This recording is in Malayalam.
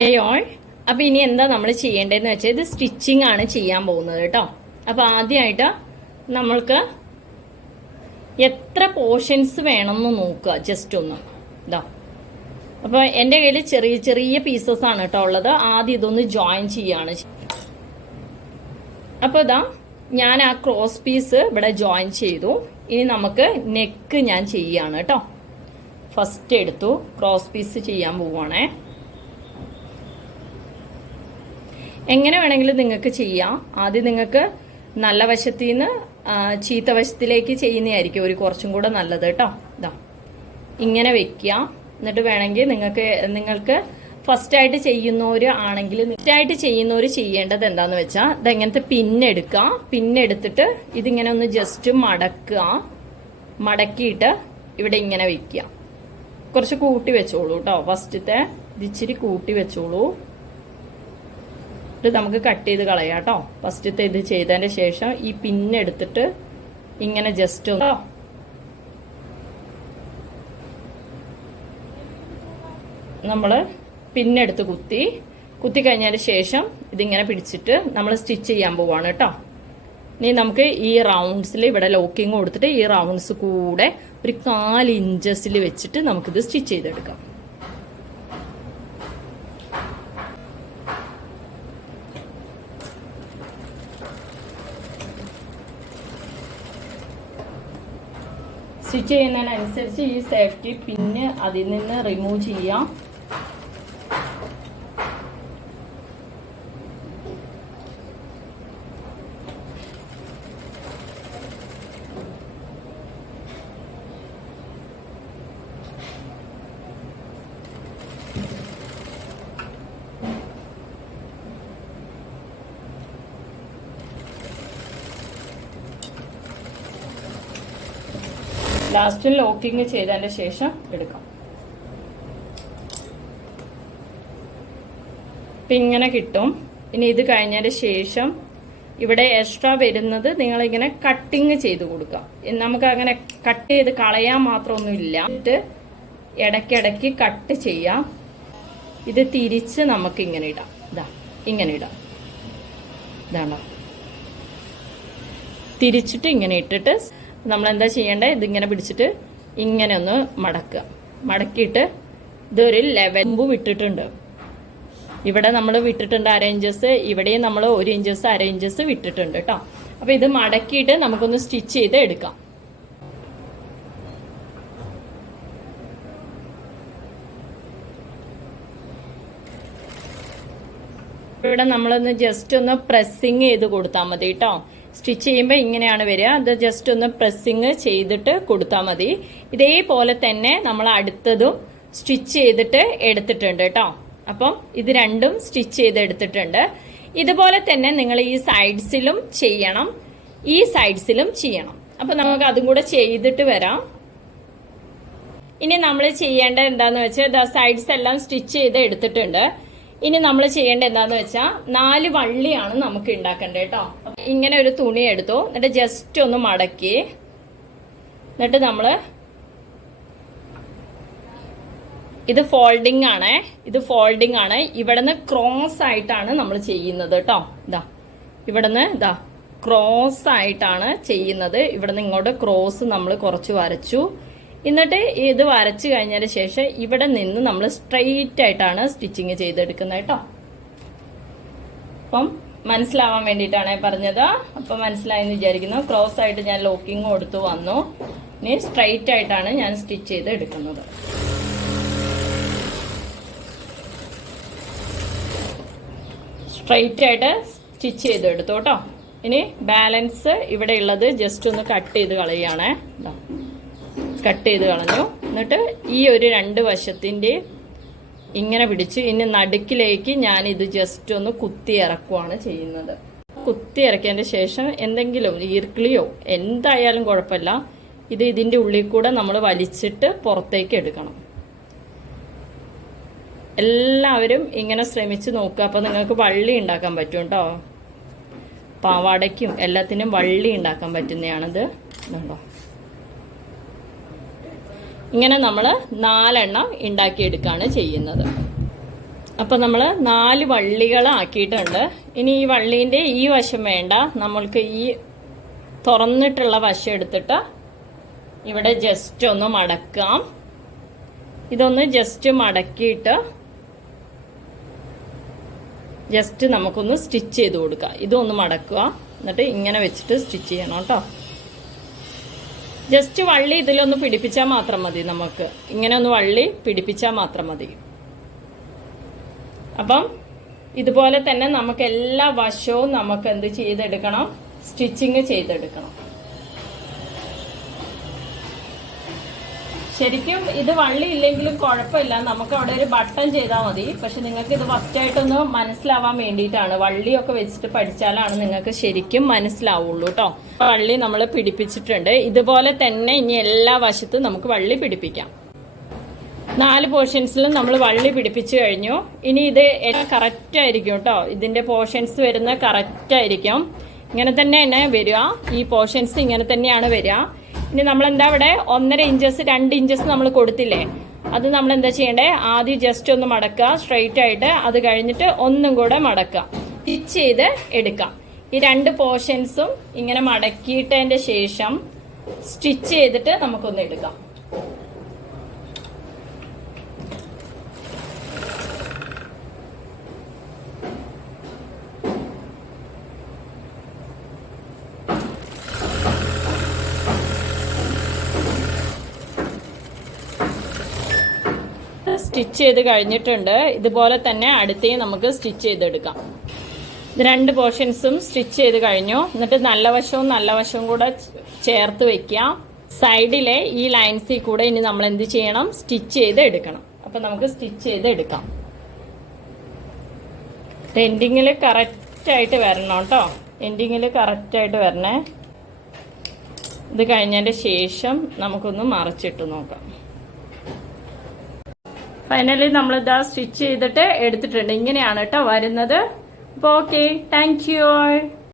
ഓൾ അപ്പൊ ഇനി എന്താ നമ്മൾ ചെയ്യേണ്ടതെന്ന് വെച്ചാൽ ഇത് സ്റ്റിച്ചിങ് ആണ് ചെയ്യാൻ പോകുന്നത് കേട്ടോ. അപ്പൊ ആദ്യമായിട്ട് നമ്മൾക്ക് എത്ര പോർഷൻസ് വേണമെന്ന് നോക്കുക. ജസ്റ്റ് ഒന്ന്. ഇതാ അപ്പൊ എന്റെ കയ്യിൽ ചെറിയ ചെറിയ പീസസ് ആണ് കേട്ടോ ഉള്ളത്. ആദ്യം ഇതൊന്ന് ജോയിൻ ചെയ്യാണ്. അപ്പൊ ഇതാ ഞാൻ ആ ക്രോസ് പീസ് ഇവിടെ ജോയിൻ ചെയ്തു. ഇനി നമുക്ക് നെക്ക് ഞാൻ ചെയ്യാണ് കേട്ടോ. ഫസ്റ്റ് എടുത്തു. ക്രോസ് പീസ് ചെയ്യാൻ പോവുകയാണേ എങ്ങനെ വേണമെങ്കിലും നിങ്ങൾക്ക് ചെയ്യാം. ആദ്യം നിങ്ങൾക്ക് നല്ല വശത്തു നിന്ന് ചീത്ത വശത്തിലേക്ക് ചെയ്യുന്നതായിരിക്കും ഒരു കുറച്ചും കൂടെ നല്ലത് കേട്ടോ. ഇതാ ഇങ്ങനെ വെക്കുക. എന്നിട്ട് വേണമെങ്കിൽ നിങ്ങൾക്ക് നിങ്ങൾക്ക് ഫസ്റ്റ് ആയിട്ട് ചെയ്യുന്നവർ ആണെങ്കിൽ ആയിട്ട് ചെയ്യുന്നവർ ചെയ്യേണ്ടത് എന്താന്ന് വെച്ചാൽ ഇതെങ്ങനത്തെ പിന്നെടുക്കുക പിന്നെടുത്തിട്ട് ഇതിങ്ങനെ ഒന്ന് ജസ്റ്റ് മടക്കുക. മടക്കിയിട്ട് ഇവിടെ ഇങ്ങനെ വെക്കുക. കുറച്ച് കൂട്ടി വെച്ചോളൂ കേട്ടോ. ഫസ്റ്റത്തെ ഇതിച്ചിരി കൂട്ടി വെച്ചോളൂ. ഇത് നമുക്ക് കട്ട് ചെയ്ത് കളയാം കേട്ടോ. ഫസ്റ്റത്തെ ഇത് ചെയ്തതിന്റെ ശേഷം ഈ പിന്നെടുത്തിട്ട് ഇങ്ങനെ ജസ്റ്റ് ഒന്ന് നമ്മൾ പിന്നെടുത്ത് കുത്തി. കുത്തി കഴിഞ്ഞതിന് ശേഷം ഇതിങ്ങനെ പിടിച്ചിട്ട് നമ്മൾ സ്റ്റിച്ച് ചെയ്യാൻ പോവാണ് കേട്ടോ. ഇനി നമുക്ക് ഈ റൗണ്ട്സിൽ ഇവിടെ ലോക്കിങ് കൊടുത്തിട്ട് ഈ റൗണ്ട്സ് കൂടെ ഒരു കാൽ ഇഞ്ചസിൽ വെച്ചിട്ട് നമുക്കിത് സ്റ്റിച്ച് ചെയ്തെടുക്കാം. സ്റ്റിച്ച് ചെയ്യുന്നതിനനുസരിച്ച് ഈ സേഫ്റ്റി പിന്നെ അതിൽ നിന്ന് റിമൂവ് ചെയ്യാം. ലാസ്റ്റ് ലോക്കിങ് ചെയ്തതിന്റെ ശേഷം എടുക്കാം. അപ്പൊ ഇങ്ങനെ കിട്ടും. ഇനി ഇത് കഴിഞ്ഞതിന് ശേഷം ഇവിടെ എക്സ്ട്രാ വരുന്നത് നിങ്ങളിങ്ങനെ കട്ടിങ് ചെയ്ത് കൊടുക്കാം നമുക്ക് അങ്ങനെ കട്ട് ചെയ്ത് കളയാൻ മാത്രമൊന്നുമില്ല. എന്നിട്ട് ഇടയ്ക്കിടയ്ക്ക് കട്ട് ചെയ്യാം. ഇത് തിരിച്ച് നമുക്ക് ഇങ്ങനെ ഇടാം. ഇതാ ഇങ്ങനെ ഇടാം. ഇതാണോ? തിരിച്ചിട്ട് ഇങ്ങനെ ഇട്ടിട്ട് നമ്മൾ എന്താ ചെയ്യേണ്ടത് ഇതിങ്ങനെ പിടിച്ചിട്ട് ഇങ്ങനെ ഒന്ന് മടക്കുക. മടക്കിയിട്ട് ഇതൊരു ലെവൽ മുമ്പ് വിട്ടിട്ടുണ്ട് ഇവിടെ നമ്മൾ വിട്ടിട്ടുണ്ട് അര ഇഞ്ചസ് ഇവിടെയും നമ്മൾ ഒരു ഇഞ്ചസ് അര ഇഞ്ചസ് വിട്ടിട്ടുണ്ട് കേട്ടോ അപ്പൊ ഇത് മടക്കിയിട്ട് നമുക്കൊന്ന് സ്റ്റിച്ച് ചെയ്ത് എടുക്കാം. ഇവിടെ നമ്മളൊന്ന് ജസ്റ്റ് ഒന്ന് പ്രസ്സിങ് ചെയ്ത് കൊടുത്താൽ മതി കേട്ടോ സ്റ്റിച്ച് ചെയ്യുമ്പോൾ ഇങ്ങനെയാണ് വരിക. അത് ജസ്റ്റ് ഒന്ന് പ്രസ്സിങ് ചെയ്തിട്ട് കൊടുത്താൽ മതി. ഇതേപോലെ തന്നെ നമ്മൾ അടുത്തതും സ്റ്റിച്ച് ചെയ്തിട്ട് എടുത്തിട്ടുണ്ട് കേട്ടോ അപ്പം ഇത് രണ്ടും സ്റ്റിച്ച് ചെയ്ത് എടുത്തിട്ടുണ്ട്. ഇതുപോലെ തന്നെ നിങ്ങൾ ഈ സൈഡ്സിലും ചെയ്യണം. ഈ സൈഡ്സിലും ചെയ്യണം. അപ്പൊ നമുക്ക് അതും കൂടെ ചെയ്തിട്ട് വരാം. ഇനി നമ്മൾ ചെയ്യേണ്ടത് എന്താണെന്ന് വെച്ചാൽ സൈഡ്സ് എല്ലാം സ്റ്റിച്ച് ചെയ്ത് എടുത്തിട്ടുണ്ട്. ഇനി നമ്മൾ ചെയ്യേണ്ട എന്താന്ന് വെച്ചാൽ നാല് വള്ളിയാണ് നമുക്ക് ഉണ്ടാക്കേണ്ടത് കേട്ടോ. ഇങ്ങനെ ഒരു തുണി എടുത്തു. എന്നിട്ട് ജസ്റ്റ് ഒന്ന് മടക്കി. എന്നിട്ട് നമ്മൾ ഇത് ഫോൾഡിങ് ആണ്. ഇത് ഫോൾഡിങ് ആണ്. ഇവിടുന്ന് ക്രോസ് ആയിട്ടാണ് നമ്മൾ ചെയ്യുന്നത് കേട്ടോ. ഇതാ. ഇവിടുന്ന് ഇതാ. ക്രോസ് ആയിട്ടാണ് ചെയ്യുന്നത്. ഇവിടുന്ന് ഇങ്ങോട്ട് ക്രോസ് നമ്മൾ കുറച്ച് വരച്ചു. എന്നിട്ട് ഇത് വരച്ചു കഴിഞ്ഞതിന് ശേഷം ഇവിടെ നിന്ന് നമ്മൾ സ്ട്രെയിറ്റ് ആയിട്ടാണ് സ്റ്റിച്ചിങ് ചെയ്തെടുക്കുന്നത് കേട്ടോ. അപ്പം മനസ്സിലാവാൻ വേണ്ടിയിട്ടാണ് പറഞ്ഞത്. അപ്പം മനസ്സിലായെന്ന് വിചാരിക്കുന്നു. ക്രോസ് ആയിട്ട് ഞാൻ ലോക്കിങ് കൊടുത്തു വന്നു. ഇനി സ്ട്രെയിറ്റ് ആയിട്ടാണ് ഞാൻ സ്റ്റിച്ച് ചെയ്ത് എടുക്കുന്നത് സ്ട്രെയിറ്റ് ആയിട്ട് സ്റ്റിച്ച് ചെയ്ത് എടുത്തു കേട്ടോ. ഇനി ബാലൻസ് ഇവിടെ ഉള്ളത് ജസ്റ്റ് ഒന്ന് കട്ട് ചെയ്ത് കളയുകയാണേ. കട്ട് ചെയ്ത് കളഞ്ഞു. എന്നിട്ട് ഈ ഒരു രണ്ട് വശത്തിന്റെ ഇങ്ങനെ പിടിച്ച് ഇനി നടുക്കിലേക്ക് ഞാൻ ഇത് ജസ്റ്റ് ഒന്ന് കുത്തി ഇറക്കുവാണ് ചെയ്യുന്നത്. കുത്തി ഇറക്കിയതിന് ശേഷം എന്തെങ്കിലും ഈർക്കിളിയോ എന്തായാലും കുഴപ്പമില്ല. ഇത് ഇതിന്റെ ഉള്ളിൽ കൂടെ നമ്മൾ വലിച്ചിട്ട് പുറത്തേക്ക് എടുക്കണം. എല്ലാവരും ഇങ്ങനെ ശ്രമിച്ച് നോക്കുക. അപ്പോൾ നിങ്ങൾക്ക് വള്ളി ഉണ്ടാക്കാൻ പറ്റും കേട്ടോ. പാവാടയ്ക്കും എല്ലാത്തിനും വള്ളി ഉണ്ടാക്കാൻ പറ്റുന്നതാണിത്. കണ്ടോ? ഇങ്ങനെ നമ്മൾ നാലെണ്ണം ഉണ്ടാക്കിയെടുക്കുകയാണ് ചെയ്യുന്നത്. അപ്പോൾ നമ്മൾ നാല് വള്ളികളാക്കിയിട്ടുണ്ട്. ഇനി ഈ വള്ളീന്റെ ഈ വശം വേണ്ട. നമ്മൾക്ക് ഈ തുറന്നിട്ടുള്ള വശം എടുത്തിട്ട് ഇവിടെ ജസ്റ്റ് ഒന്ന് മടക്കാം. ഇതൊന്ന് ജസ്റ്റ് മടക്കിയിട്ട് ജസ്റ്റ് നമുക്കൊന്ന് സ്റ്റിച്ച് ചെയ്ത് കൊടുക്കാം. ഇതൊന്ന് മടക്കുക. എന്നിട്ട് ഇങ്ങനെ വെച്ചിട്ട് സ്റ്റിച്ച് ചെയ്യണം കേട്ടോ. ജസ്റ്റ് വള്ളി ഇതിലൊന്ന് പിടിപ്പിച്ചാൽ മാത്രം മതി നമുക്ക്. ഇങ്ങനെ ഒന്ന് വള്ളി പിടിപ്പിച്ചാൽ മാത്രം മതി. അപ്പം ഇതുപോലെ തന്നെ നമുക്ക് എല്ലാ വശവും നമുക്ക് എന്ത് ചെയ്തെടുക്കണം? സ്റ്റിച്ചിങ് ചെയ്തെടുക്കണം. ശരിക്കും ഇത് വള്ളി ഇല്ലെങ്കിലും കുഴപ്പമില്ല. നമുക്ക് അവിടെ ഒരു ബട്ടൺ ചെയ്താൽ മതി. പക്ഷെ നിങ്ങൾക്ക് ഇത് ഫസ്റ്റ് ആയിട്ടൊന്ന് മനസ്സിലാവാൻ വേണ്ടിയിട്ടാണ്. വള്ളിയൊക്കെ വെച്ചിട്ട് പഠിച്ചാലാണ് നിങ്ങൾക്ക് ശരിക്കും മനസ്സിലാവുള്ളൂ കേട്ടോ വള്ളി നമ്മൾ പിടിപ്പിച്ചിട്ടുണ്ട്. ഇതുപോലെ തന്നെ ഇനി എല്ലാ വശത്തും നമുക്ക് വള്ളി പിടിപ്പിക്കാം. നാല് പോർഷൻസിലും നമ്മൾ വള്ളി പിടിപ്പിച്ചു കഴിഞ്ഞു. ഇനി ഇത് കറക്റ്റ് ആയിരിക്കും കേട്ടോ ഇതിന്റെ പോർഷൻസ് വരുന്ന കറക്റ്റ് ആയിരിക്കും. ഇങ്ങനെ തന്നെ തന്നെ വരിക. ഈ പോർഷൻസ് ഇങ്ങനെ തന്നെയാണ് വരിക. ഇനി നമ്മൾ എന്താ ഇവിടെ ഒന്നര ഇഞ്ചസ് രണ്ട് ഇഞ്ചസ് നമ്മൾ കൊടുത്തില്ലേ? അത് നമ്മൾ എന്താ ചെയ്യണ്ടേ? ആദ്യം ജസ്റ്റ് ഒന്ന് മടക്കുക സ്ട്രെയിറ്റ് ആയിട്ട് അത് കഴിഞ്ഞിട്ട് ഒന്നും കൂടെ മടക്കുക. സ്റ്റിച്ച് ചെയ്ത് എടുക്കാം. ഈ രണ്ട് പോർഷൻസും ഇങ്ങനെ മടക്കിയിട്ടതിന്റെ ശേഷം സ്റ്റിച്ച് ചെയ്തിട്ട് നമുക്കൊന്ന് എടുക്കാം. സ്റ്റിച്ച് ചെയ്ത് കഴിഞ്ഞിട്ടുണ്ട്. ഇതുപോലെ തന്നെ അടുത്തേയും നമുക്ക് സ്റ്റിച്ച് ചെയ്തെടുക്കാം. രണ്ട് പോർഷൻസും സ്റ്റിച്ച് ചെയ്ത് കഴിഞ്ഞു. എന്നിട്ട് നല്ല വശവും നല്ല വശവും കൂടെ ചേർത്ത് വെക്കാം സൈഡിലെ ഈ ലൈൻസിൽ കൂടെ ഇനി നമ്മൾ എന്ത് ചെയ്യണം? സ്റ്റിച്ച് ചെയ്ത് എടുക്കണം. അപ്പം നമുക്ക് സ്റ്റിച്ച് ചെയ്ത് എടുക്കാം. എൻഡിങ്ങിൽ കറക്റ്റായിട്ട് വരണം കേട്ടോ. എൻഡിങ്ങിൽ കറക്റ്റായിട്ട് വരണേ. ഇത് കഴിഞ്ഞതിന്റെ ശേഷം നമുക്കൊന്ന് മറച്ചിട്ട് നോക്കാം. ഫൈനലി നമ്മൾ ഇതാ സ്റ്റിച്ച് ചെയ്തിട്ട് എടുത്തിട്ടുണ്ട്. ഇങ്ങനെയാണ് കേട്ടോ വരുന്നത്. അപ്പോൾ ഓക്കെ താങ്ക് യു